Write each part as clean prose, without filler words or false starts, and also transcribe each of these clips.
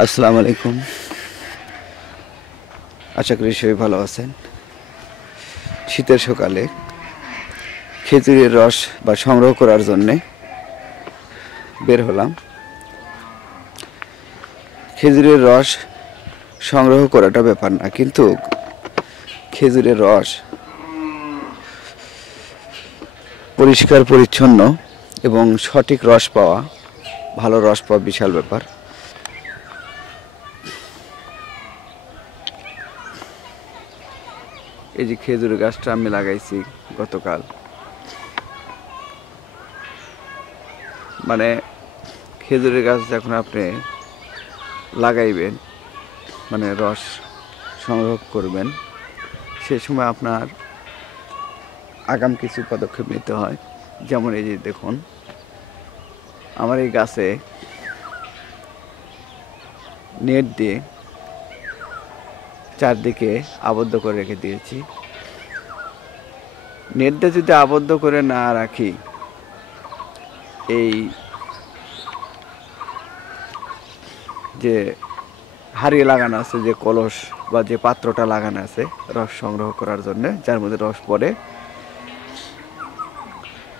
আসসালামু আলাইকুম। আশা করি সবাই ভালো আছেন। শীতের সকালে খেজুরের রস বা সংগ্রহ করার জন্যে বের হলাম। খেজুরের রস সংগ্রহ করাটা ব্যাপার না, কিন্তু খেজুরের রস পরিষ্কার পরিচ্ছন্ন এবং সঠিক রস পাওয়া, ভালো রস পাওয়া বিশাল ব্যাপার। এই যে খেজুরের গাছটা আমি লাগাইছি গতকাল, মানে খেজুরের গাছ যখন আপনি লাগাইবেন, মানে রস সংগ্রহ করবেন, সে সময় আপনার আগাম কিছু পদক্ষেপ নিতে হয়। যেমন এই যে দেখুন, আমার এই গাছে নেট দিয়ে চারদিকে আবদ্ধ করে রেখে দিয়েছি। নেট দিয়ে যদি আবদ্ধ করে না রাখি, এই যে হারিয়ে লাগানো আছে, যে কলস বা যে পাত্রটা লাগানো আছে রস সংগ্রহ করার জন্য, যার মধ্যে রস পড়ে,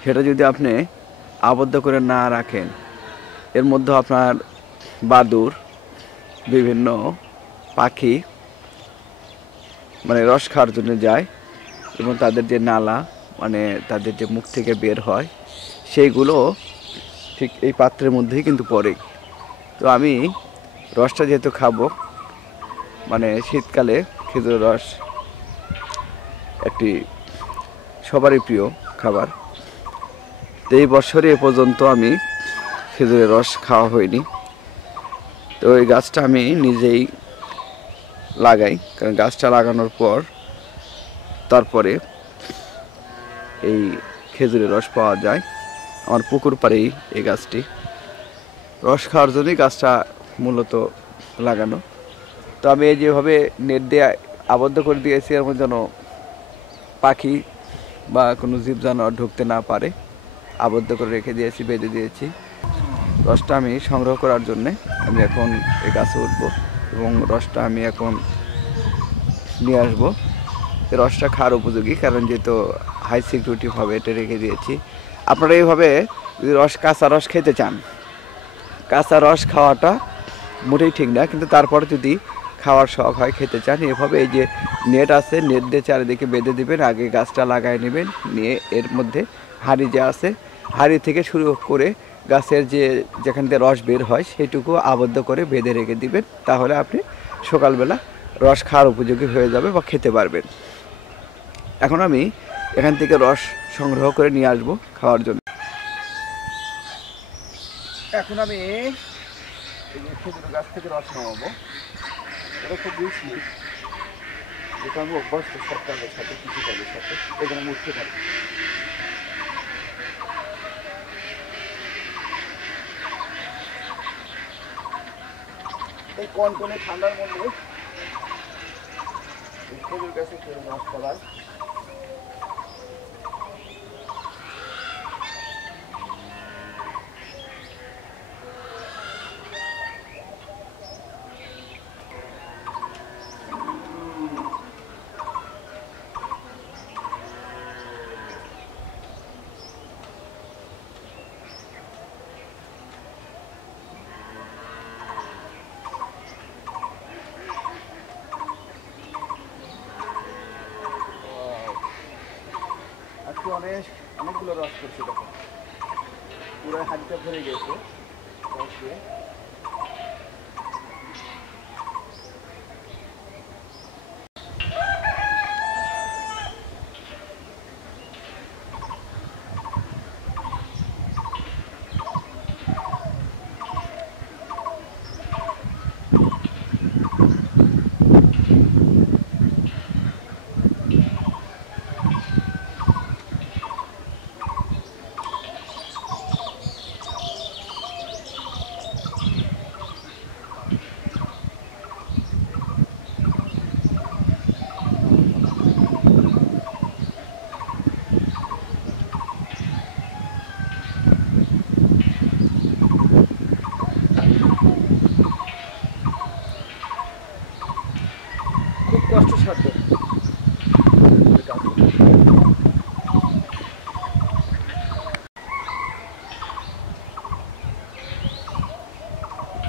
সেটা যদি আপনি আবদ্ধ করে না রাখেন, এর মধ্যে আপনার বাদুড়, বিভিন্ন পাখি মানে রস খাওয়ার জন্য যায়, এবং তাদের যে নালা, মানে তাদের যে মুখ থেকে বের হয়, সেইগুলো ঠিক এই পাত্রের মধ্যেই কিন্তু পড়ে। তো আমি রসটা যেহেতু খাবো, মানে শীতকালে খেজুর রস একটি সবারই প্রিয় খাবার, তো এই বছরে এ পর্যন্ত আমি খেজুরের রস খাওয়া হয়নি। তো এই গাছটা আমি নিজেই লাগাই, কারণ গাছটা লাগানোর পর তারপরে এই খেজুরের রস পাওয়া যায়। আমার পুকুর পাড়েই এই গাছটি, রস খাওয়ার জন্যই গাছটা মূলত লাগানো। তো আমি এই যেভাবে নেট দিয়ে আবদ্ধ করে দিয়েছি, এর মধ্যে যেন পাখি বা কোনো জীব জানোয়ার ঢুকতে না পারে, আবদ্ধ করে রেখে দিয়েছি, বেঁধে দিয়েছি। রসটা আমি সংগ্রহ করার জন্যে আমি এখন এই গাছে উঠবো এবং রসটা আমি এখন নিয়ে আসবো। এই রসটা খাওয়ার উপযোগী, কারণ যেহেতু হাই সিকিউরিটিভাবে এটা রেখে দিয়েছি। আপনারা এইভাবে যদি কাঁচা রস খেতে চান, কাঁচা রস খাওয়াটা মোটেই ঠিক না, কিন্তু তারপরে যদি খাওয়ার শখ হয়, খেতে চান, এভাবে এই যে নেট আছে, নেট দিয়ে চারিদিকে বেঁধে দিবেন। আগে গাছটা লাগাই নেবেন, নিয়ে এর মধ্যে হাঁড়ি যে আছে, হাঁড়ি থেকে শুরু করে গাছের যেখান থেকে রস বের হয় সেইটুকু আবদ্ধ করে বেঁধে রেখে দিবেন। তাহলে আপনি সকালবেলা রস খাওয়ার উপযোগী হয়ে যাবে বা খেতে পারবেন। এখন আমি এখান থেকে রস সংগ্রহ করে নিয়ে আসবো খাওয়ার জন্য। এখন আমি খেজুর গাছ থেকে রস নামাবো। এটা খুব বেশি, এটা আমি অভ্যস্ত সপ্তাহের সাথে, কৃষিকাজের সাথে, এখানে আমি উঠতে পারি। এই কনকনে ঠান্ডার মধ্যে খেজুর গাছে রস করার অনেকগুলো রস করছে, দেখো পুরো হাতটা ভরে গেছে রস দিয়ে।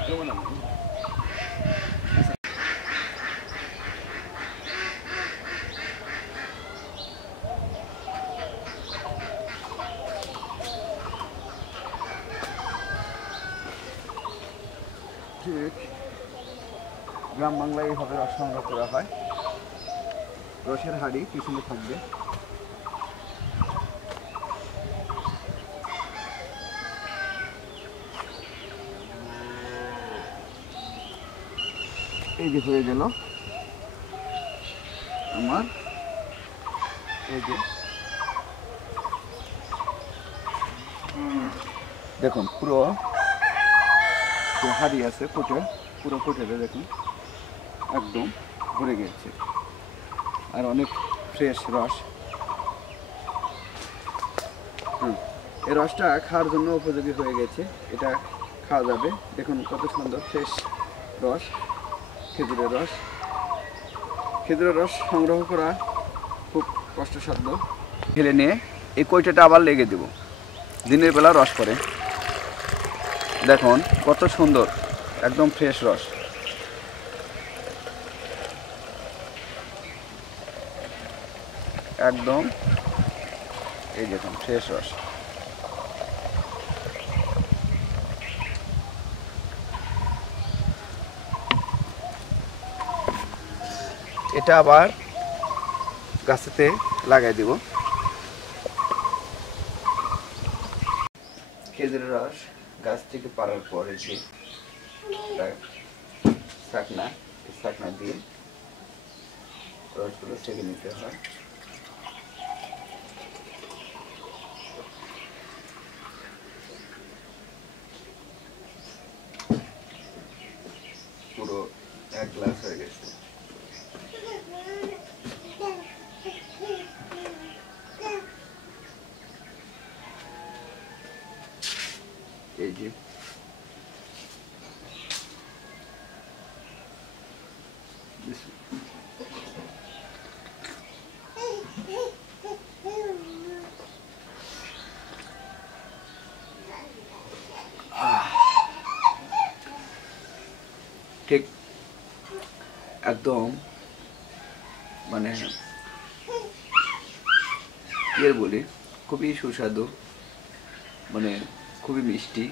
ঠিক গ্রাম বাংলায় এইভাবে রস সংগ্রহ করা হয়। রসের হাঁড়ি পিছনে থাকবে। এই যে হয়ে গেল আমার এই যে দেখুন পুরো হাঁড়ি আছে কোটে, পুরো কোটেটা দেখুন একদম ভরে গেছে আর অনেক ফ্রেশ রস। এই রসটা খাওয়ার জন্য উপযোগী হয়ে গেছে, এটা খাওয়া যাবে। দেখুন কত সুন্দর ফ্রেশ রস, খেজুরের রস। খেজুরের রস সংগ্রহ করা খুব কষ্টসাধ্য। ঢেলে নিয়ে এই কইটাটা আবার লেগে দেব, দিনের বেলা রস করে। দেখুন কত সুন্দর একদম ফ্রেশ রস। একদম এই দেখুন ফ্রেশ রস। এটা আবার গাছেতে লাগাই দিব। খেজুরের রস গাছ থেকে পাড়ার পরে যে শাকনা দিয়ে রসগুলো ছেঁকে নিতে হয়। পুরো 1 গ্লাস হয়ে গেছে। এই যে ঠিক একদম মানে কি বলি, খুবই সুস্বাদু, মানে খুবই মিষ্টি।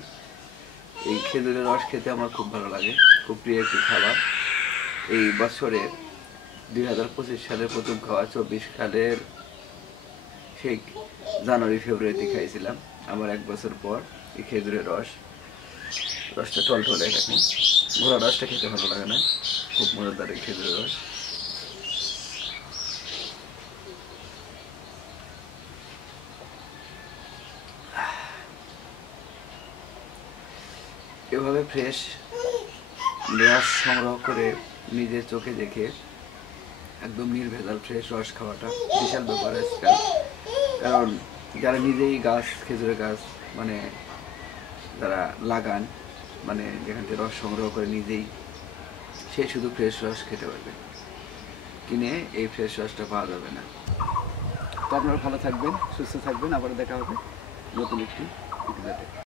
এই খেজুরের রস খেতে আমার খুব ভালো লাগে, খুব প্রিয় একটি খাবার। এই বছরে 2025 সালের প্রথম খাওয়া, 24 সালের ঠিক জানুয়ারি ফেব্রুয়ারিতে খাইছিলাম। আমার 1 বছর পর এই খেজুরের রসটা টলটলে দেখুন। ঘোড়া রসটা খেতে ভালো লাগে না, খুব মজাদার এই খেজুরের রস। এভাবে ফ্রেশ রস সংগ্রহ করে নিজের চোখে দেখে একদম নির্ভেজাল ফ্রেশ রস খাওয়াটা বিশাল ব্যাপার আজকাল। কারণ যারা নিজেই গাছ, খেজুরের গাছ মানে যারা লাগান, মানে যেখান থেকে রস সংগ্রহ করে নিজেই, সে শুধু ফ্রেশ রস খেতে পারবে, কিনে এই ফ্রেশ রসটা পাওয়া যাবে না। তো আপনারা ভালো থাকবেন, সুস্থ থাকবেন, আবার দেখা হবে নতুন একটি ভিডিওতে।